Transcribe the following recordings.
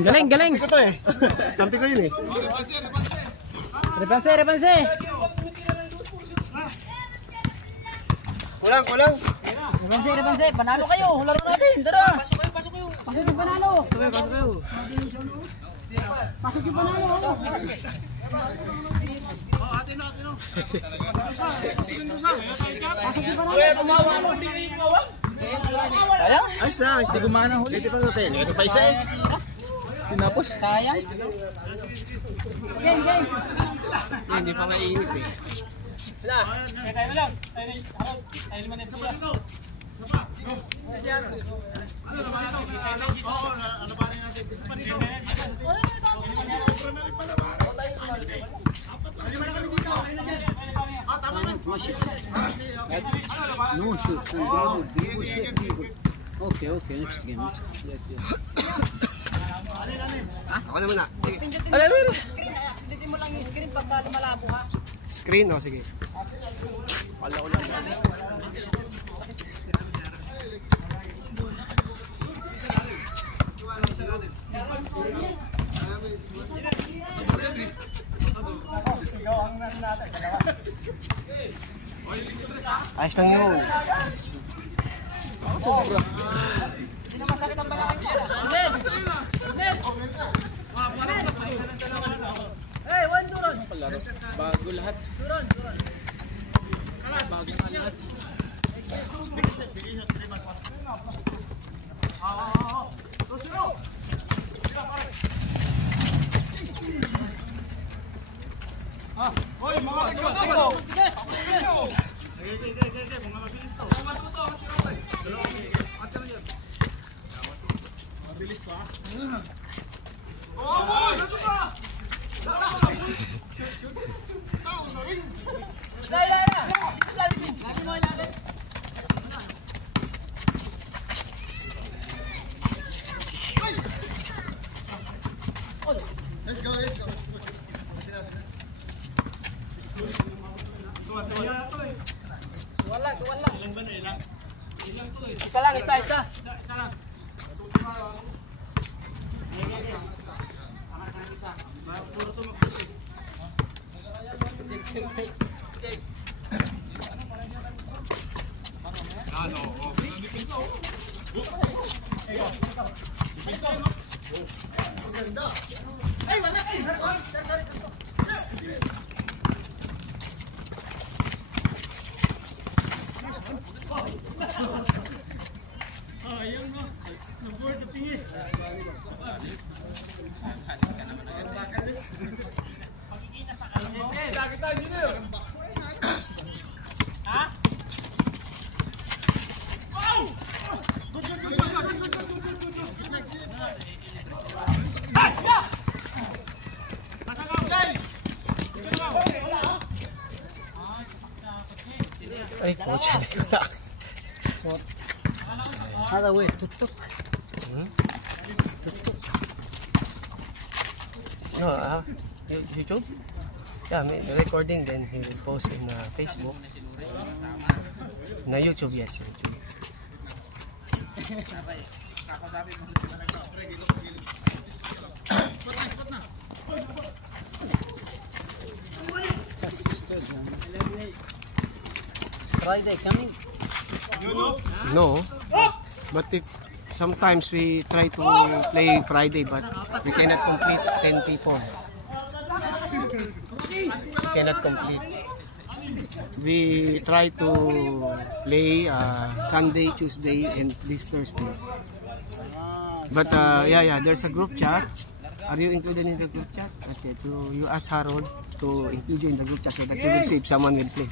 Galing, galing. Kampi ko to eh. Kampi ko yun eh. Repanse, repanse. Kulang, kulang. Repanse, repanse. Panalo kayo. Laro natin. Tara. Pasok kayo, pasok kayo. Pasok yung panalo. Pasok kayo. Pasok yung panalo. Atin na, atin na. Pasok yung panalo. Kaya? Ayos na, ayos. Di gumana huli. Ito pa natin. Ito pa isa eh. Tinapos. Sayang. Game, game. Hindi pa mainit eh. Wala. Tayo na lang. Tayo naman na isa pa. No shoot. Dribble shoot. Okay, okay. Next game. Next. Yes, yes. Ako naman na. Sige. Pindutin mo lang yung screen pagka lumalabo ha. Screen o, sige. Wala ko lang. Ayos lang yun. Sino masakit ang balakang niya? Amen! Amen! Hey, one duron! Bago lahat. Duron, duron. Bago na lahat. Hoy, mga tayo. Bigas! Bigas! Mga mabilis to. Mabilis to ha. Oh, boy! Ito ka! Let's go, let's go. Wala, wala. Ilang ba na ilang? Ilang to eh. Isa lang, isa. Isa lang. Puro to mag-push eh. Check. Ano? Oh, pinipinto. Ganda. Ay, wala eh. Ayun no. Nag-board na pingi. Pagkikita sa kalbo. Lagi tayo dito yun. Ha? Wow! Good. Ay! Ya! Ay, coach. Hada way, tutok. No, YouTube? Yeah, may recording then he will post in Facebook. Na YouTube, yes, YouTube. Friday coming. No, but if sometimes we try to play Friday, but we cannot complete 10 people. We cannot complete. We try to play Sunday, Tuesday, and this Thursday. But yeah, there's a group chat. Are you included in the group chat? Okay, you ask Harold to include you in the group chat so that you will see if someone will play.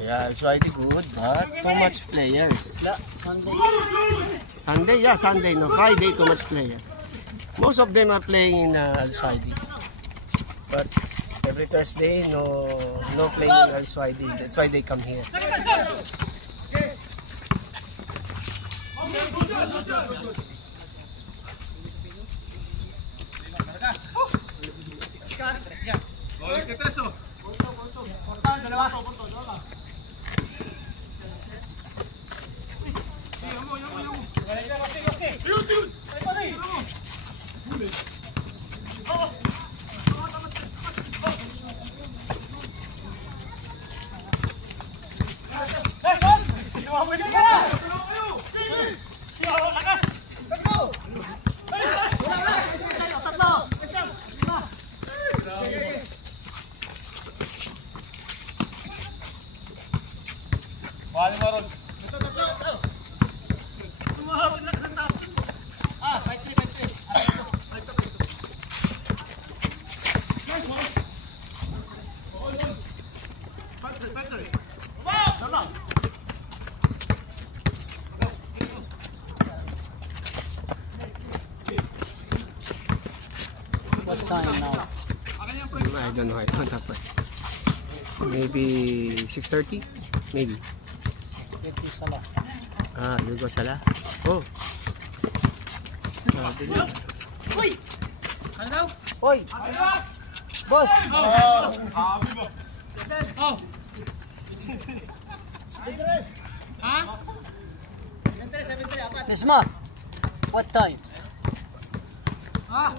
Yeah, it's already good, but too much players. Sunday. Sunday, no, Friday, too much players. Most of them are playing in Al-Swadi. But every Thursday, no playing in Al-Swadi. That's why they come here. What time now? I don't know. I don't have it. Maybe 6:30? Maybe. 50 sala. Ah, you go Sala? Oh. Sabi niya. Uy! Ano daw? Hoy! Boss! Oh! Ha? Misma! What time? Ha?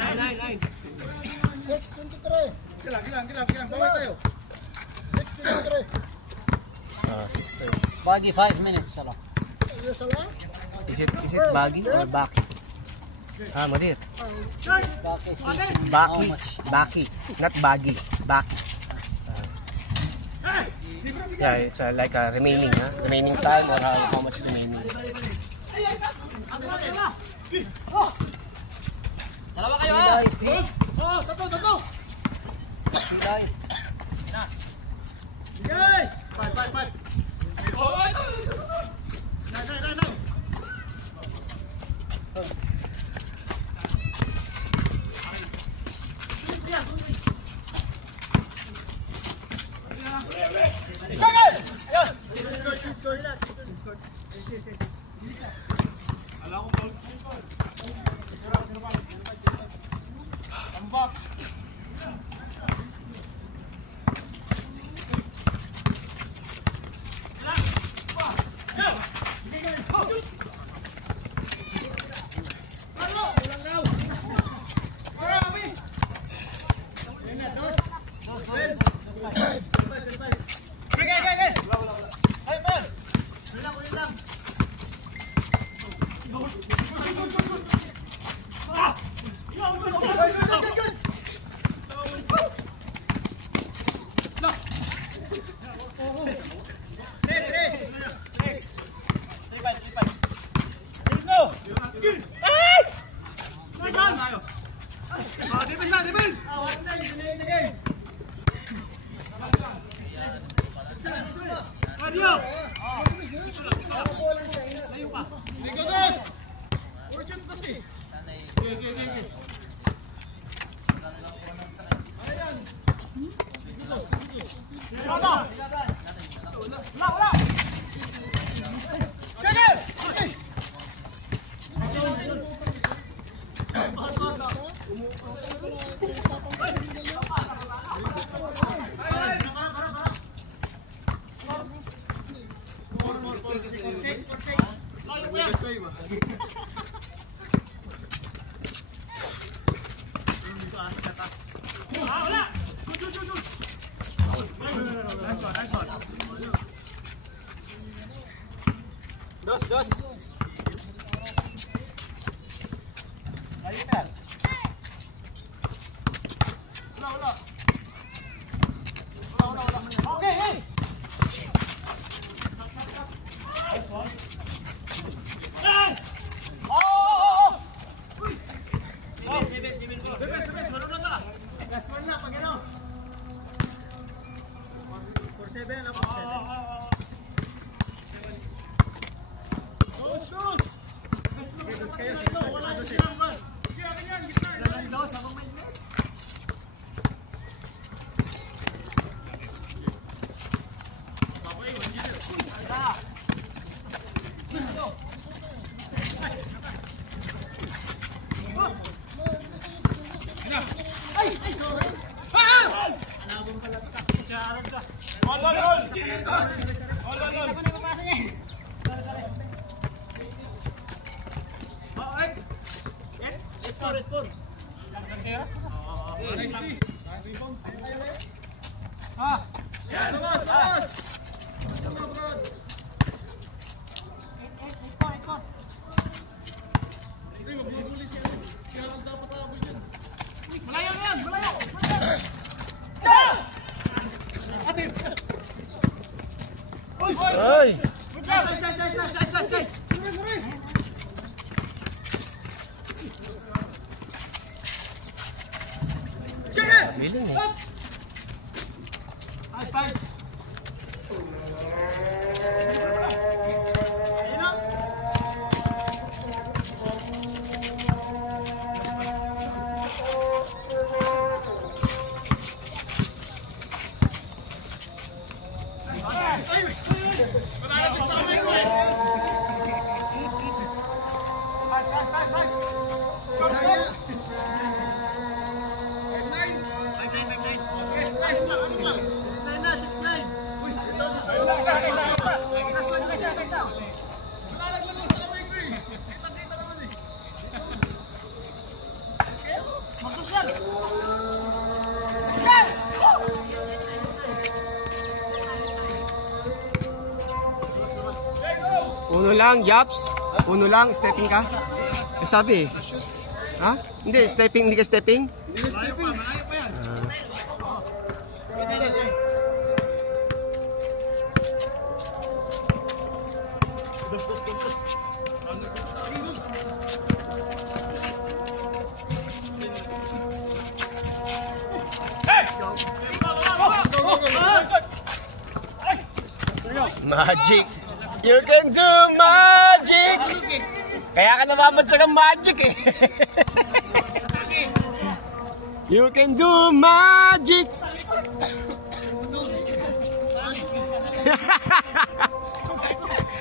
Nine. 6:23. Gilang. Bawal tayo. 6:23. Ah, 6:30. Bagi 5 minutes sala. Yes, sala. Is it baggy or baki? Ah, Madir. Baki station. How Baki. much? Baki. Not baggy. Baki. Yeah, it's like a remaining, huh? Remaining time or how much remaining? Dalawa kayo ha? Oh, tato. Silay. Yay! 5. Nine. Score na. Dos. Malayo yan! Malayo! Ay! Bilang eh. Uno lang, Japs. Uno lang, stepping ka. Eh, sabi eh. Ha? Hindi, stepping, hindi ka stepping? Malayo pa yan. Magic! You can do magic! Kaya ka namamatsak ang magic eh. You can do magic!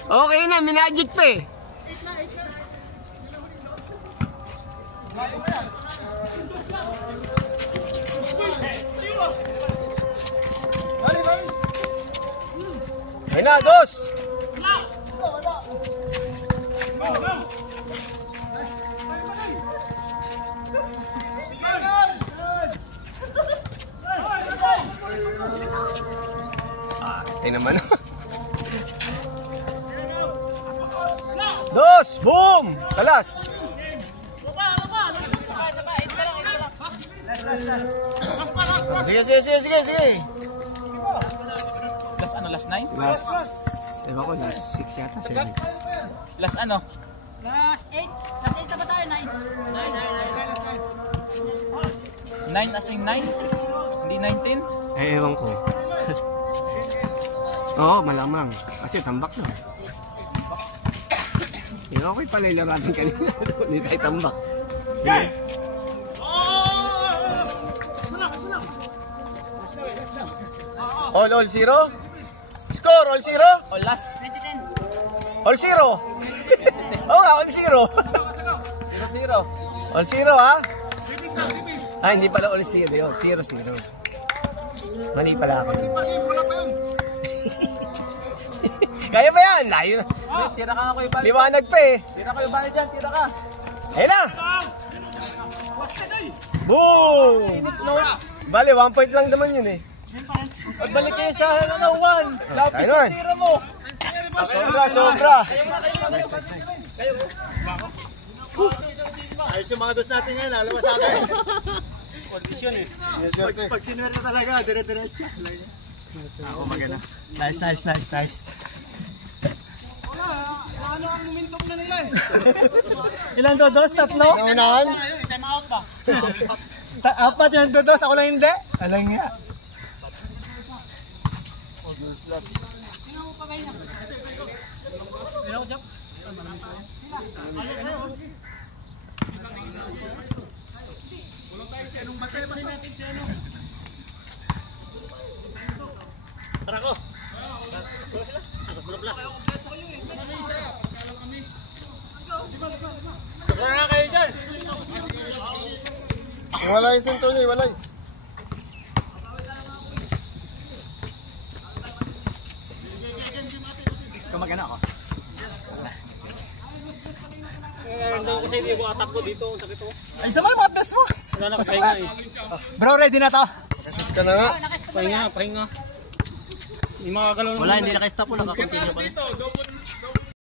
Okay na, minagic pa eh. Ayun na, dos! Ay naman. Dos! Boom! Talas! Sige, sige, sige, sige, sige. Last ano? Last 9? Last, ewan ko, last 6 yata, 7. Last ano? Last 8. Last 8 na ba tayo? 9. 9 as in 9? Hindi 19? Eh, ewan ko. Oo, malamang. Kasi tambak na. Ewan ko yung palila natin kanina. Hindi tayo tambak. All zero? Score, all zero? O last? 2010. All zero? Oo nga, all zero. 0-0. All zero, ha? Ah, hindi pala all zero yun. 0-0. Mali pala ako. Kaya pa yan, layo na. Tira ka ako yung bali. Liwanag pa eh. Tira ka yung bali dyan. Tira ka. Ayun na! Boom! Bale, 1 point lang naman yun eh. Pagbalik kayo sa ano, 1. Lapis Ayun na. yung tira mo. Sobra, sobra. Ayos yung mga dos natin ngayon, alam mo sa akin. Condition eh. Pag sinuwerte talaga, dire-diretso. Ako maganda. Nice, nice, nice, nice. Ano ang momentum na nila eh? Ilang dodos? Tatlo? Naunahan? Time out pa. Apat yung dodos, ako lang hindi. Alang nga. Wala yung center niya, wala. Kamagana ako. kasi hindi ko atak ko dito. Sakit ko. Ay, sama yung mga test mo. Wala na pahinga eh. Bro, ready na to? Kasut ka na nga. Pahinga. Yung mga galaw. Wala, hindi naka-stop po, naka-continue pa rin.